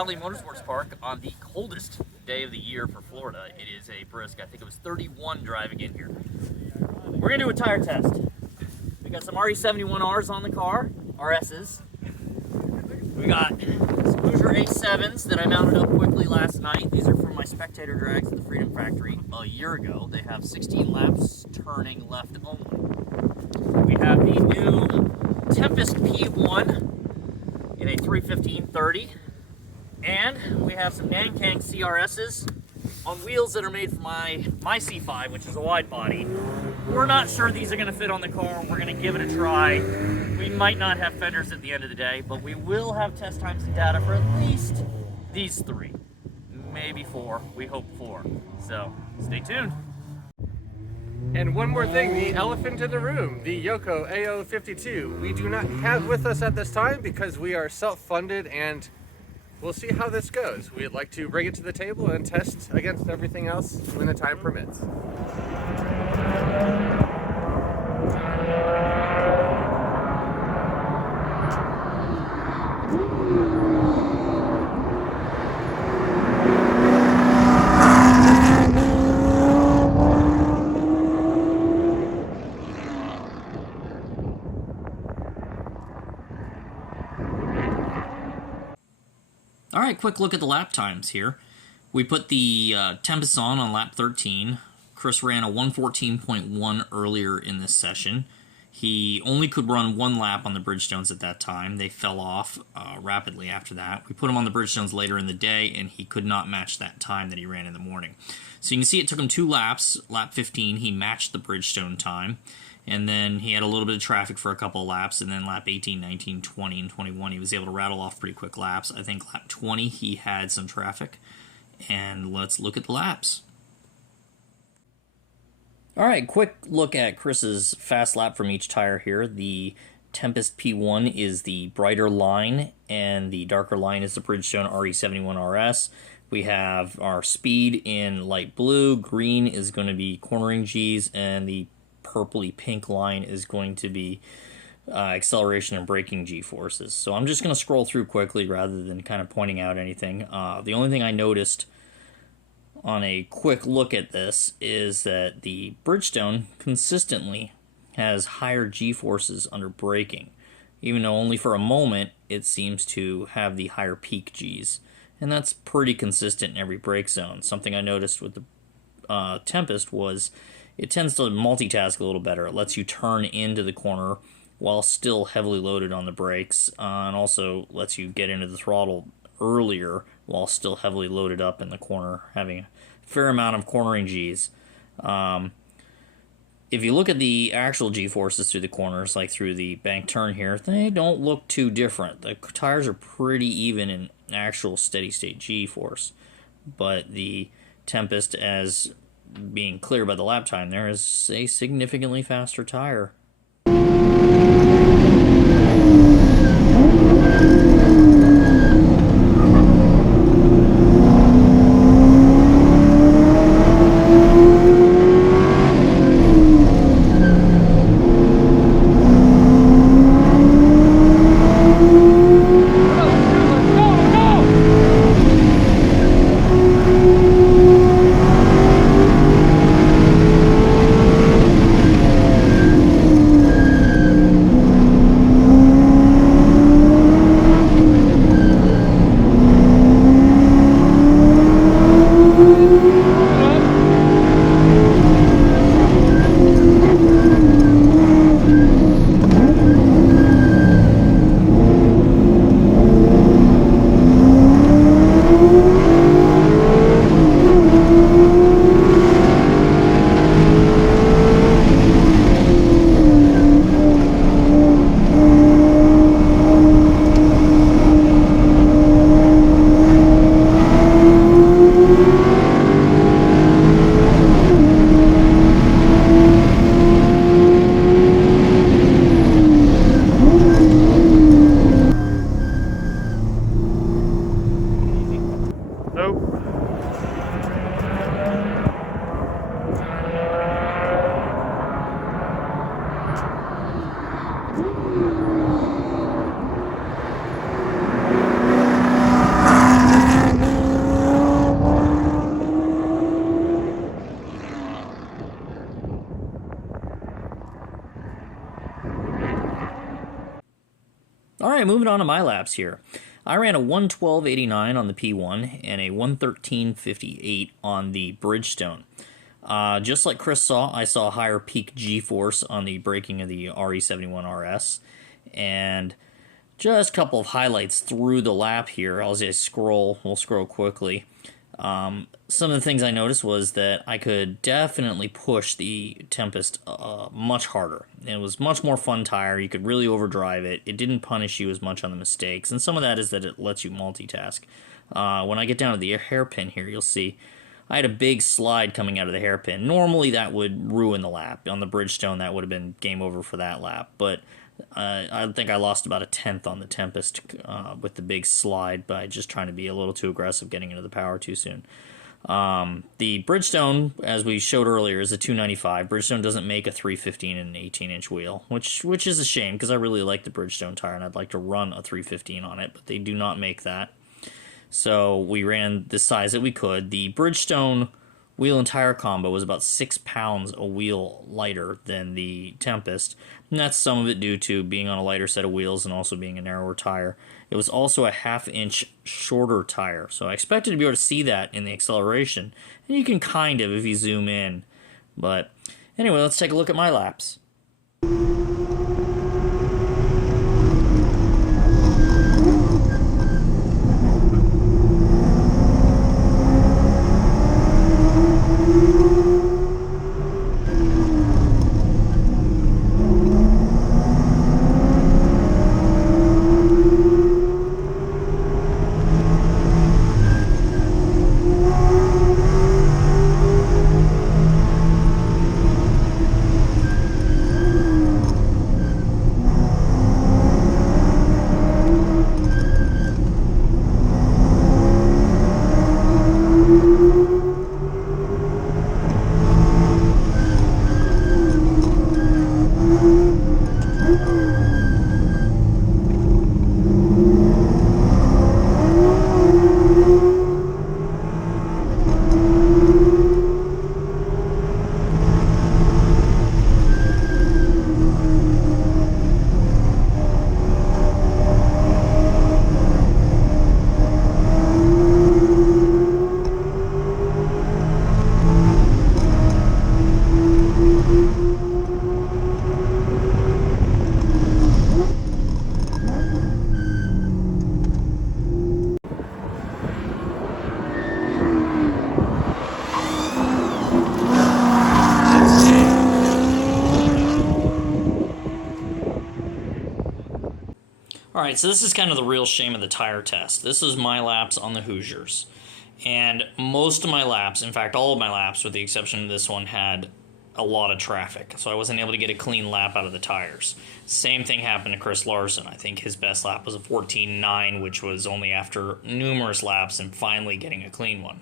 Raleigh Motorsports Park on the coldest day of the year for Florida. It is a brisk, I think it was 31 driving in here. We're going to do a tire test. We got some RE71Rs on the car, RSs. We got some Hoosier A7s that I mounted up quickly last night. These are from my spectator drags at the Freedom Factory a year ago. They have 16 laps turning left only. We have the new Tempest P1 in a 315/30. And we have some Nankang CRSs on wheels that are made for my C5, which is a wide body. We're not sure these are going to fit on the car, and we're going to give it a try. We might not have fenders at the end of the day, but we will have test times and data for at least these 3. Maybe 4. We hope 4. So, stay tuned. And one more thing, the elephant in the room, the Yoko AO52. We do not have with us at this time because we are self-funded, and we'll see how this goes. We'd like to bring it to the table and test against everything else when the time permits. All right, quick look at the lap times here. We put the Tempest on lap 13. Chris ran a 114.1 earlier in this session. He only could run 1 lap on the Bridgestones at that time. They fell off rapidly after that. We put him on the Bridgestones later in the day, and he could not match that time that he ran in the morning. So you can see it took him 2 laps. Lap 15, he matched the Bridgestone time. And then he had a little bit of traffic for a couple of laps, and then lap 18, 19, 20, and 21, he was able to rattle off pretty quick laps. I think lap 20, he had some traffic. And let's look at the laps. All right, quick look at Chris's fast lap from each tire here. The Tempest P1 is the brighter line, and the darker line is the Bridgestone RE71RS. We have our speed in light blue. Green is going to be cornering Gs, and the purpley pink line is going to be acceleration and braking G-forces. So I'm just going to scroll through quickly rather than kind of pointing out anything. The only thing I noticed on a quick look at this is that the Bridgestone consistently has higher G-forces under braking, even though only for a moment it seems to have the higher peak Gs. And that's pretty consistent in every brake zone. Something I noticed with the Tempest was it tends to multitask a little better. It lets you turn into the corner while still heavily loaded on the brakes, and also lets you get into the throttle earlier while still heavily loaded up in the corner, having a fair amount of cornering Gs. If you look at the actual G-forces through the corners, like through the bank turn here, they don't look too different. The tires are pretty even in actual steady-state G-force, but the Tempest, as being clear by the lap time there, is a significantly faster tire. right, moving on to my laps here. I ran a 112.89 on the P1 and a 113.58 on the Bridgestone. Just like Chris saw, I saw a higher peak G-force on the braking of the RE71 RS. And just a couple of highlights through the lap here. We'll scroll quickly. Some of the things I noticed was that I could definitely push the Tempest much harder. It was much more fun tire. You could really overdrive it. It didn't punish you as much on the mistakes. And some of that is that it lets you multitask. When I get down to the hairpin here, you'll see I had a big slide coming out of the hairpin. Normally that would ruin the lap. On the Bridgestone, that would have been game over for that lap. But I think I lost about a tenth on the Tempest with the big slide by just trying to be a little too aggressive getting into the power too soon. The Bridgestone, as we showed earlier, is a 295. Bridgestone doesn't make a 315 and an 18-inch wheel, which is a shame because I really like the Bridgestone tire and I'd like to run a 315 on it, but they do not make that. So we ran the size that we could. The Bridgestone wheel and tire combo was about 6 pounds a wheel lighter than the Tempest, and that's some of it due to being on a lighter set of wheels and also being a narrower tire. It was also a half-inch shorter tire, so I expected to be able to see that in the acceleration, and you can kind of if you zoom in. But anyway, let's take a look at my laps. Alright, so this is kind of the real shame of the tire test. This is my laps on the Hoosiers. And most of my laps, in fact all of my laps with the exception of this one, had a lot of traffic. So I wasn't able to get a clean lap out of the tires. Same thing happened to Chris Larson. I think his best lap was a 14.9, which was only after numerous laps and finally getting a clean one.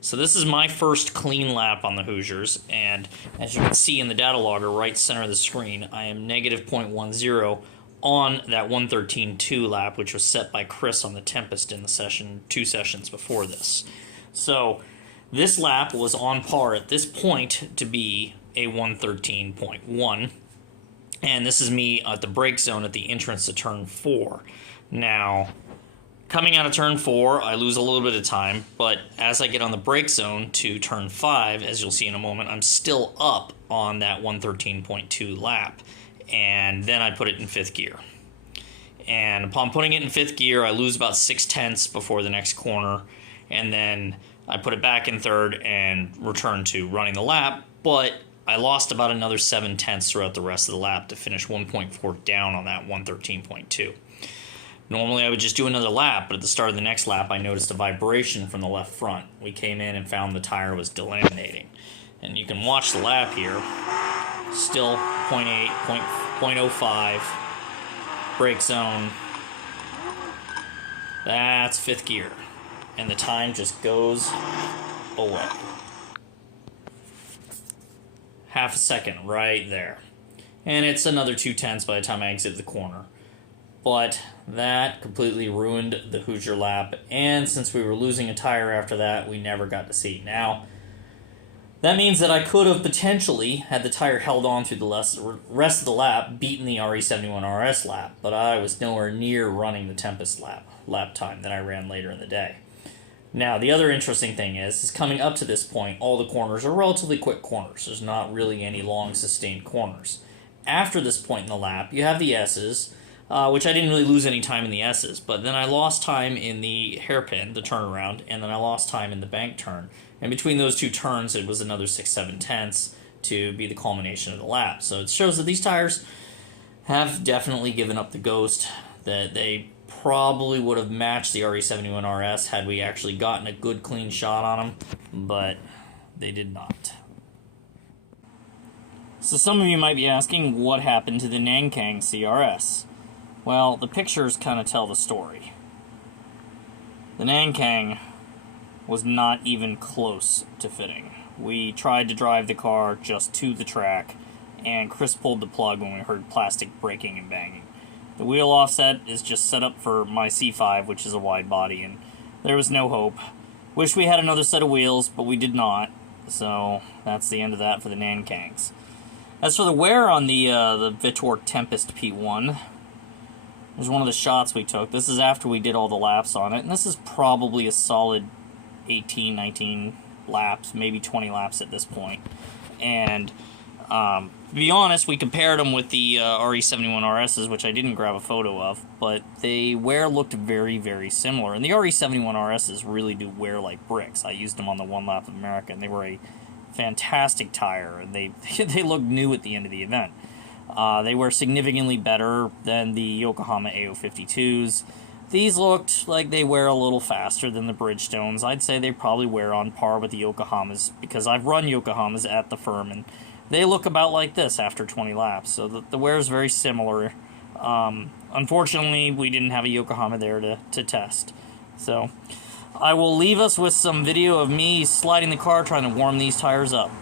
So this is my first clean lap on the Hoosiers, and as you can see in the data logger right center of the screen, I am negative 0.10 on that 113.2 lap, which was set by Chris on the Tempest in the 2 sessions before this. So this lap was on par at this point to be a 113.1, and this is me at the brake zone at the entrance to turn 4. Now, coming out of turn 4, I lose a little bit of time, but as I get on the brake zone to turn 5, as you'll see in a moment, I'm still up on that 113.2 lap. And then I put it in 5th gear. And upon putting it in 5th gear, I lose about 6/10 before the next corner, and then I put it back in 3rd and return to running the lap, but I lost about another 7/10 throughout the rest of the lap to finish 1.4 down on that 113.2. Normally I would just do another lap, but at the start of the next lap I noticed a vibration from the left front. We came in and found the tire was delaminating. And you can watch the lap here. Still 0.8, 0.05, brake zone. That's 5th gear. And the time just goes away. Half a second right there. And it's another 2/10 by the time I exit the corner. But that completely ruined the Hoosier lap, and since we were losing a tire after that, we never got to see. Now, That means that I could have potentially, had the tire held on through the rest of the lap, beaten the RE71RS lap, but I was nowhere near running the Tempest lap time that I ran later in the day. Now, the other interesting thing is coming up to this point, all the corners are relatively quick corners. There's not really any long, sustained corners. After this point in the lap, you have the S's, which I didn't really lose any time in the S's, but then I lost time in the hairpin, the turnaround, and then I lost time in the bank turn. And between those two turns, it was another 6-7 tenths to be the culmination of the lap. So it shows that these tires have definitely given up the ghost, that they probably would have matched the RE71RS had we actually gotten a good clean shot on them, but they did not. So some of you might be asking, what happened to the Nankang CRS? Well, the pictures kind of tell the story. The Nankang was not even close to fitting. We tried to drive the car just to the track, and Chris pulled the plug when we heard plastic breaking and banging. The wheel offset is just set up for my C5, which is a wide body, and there was no hope. Wish we had another set of wheels, but we did not, so that's the end of that for the Nankangs. As for the wear on the Vitour Tempest P1, there's one of the shots we took. This is after we did all the laps on it, and this is probably a solid 18, 19 laps, maybe 20 laps at this point. And to be honest, we compared them with the RE71RSs, which I didn't grab a photo of, but the wear looked very, very similar. And the RE71RSs really do wear like bricks. I used them on the One Lap of America, and they were a fantastic tire, and they looked new at the end of the event. They were significantly better than the Yokohama AO52s. These looked like they wear a little faster than the Bridgestones. I'd say they probably wear on par with the Yokohamas, because I've run Yokohamas at the firm, and they look about like this after 20 laps. So the wear is very similar. Unfortunately, we didn't have a Yokohama there to test. So I will leave us with some video of me sliding the car trying to warm these tires up.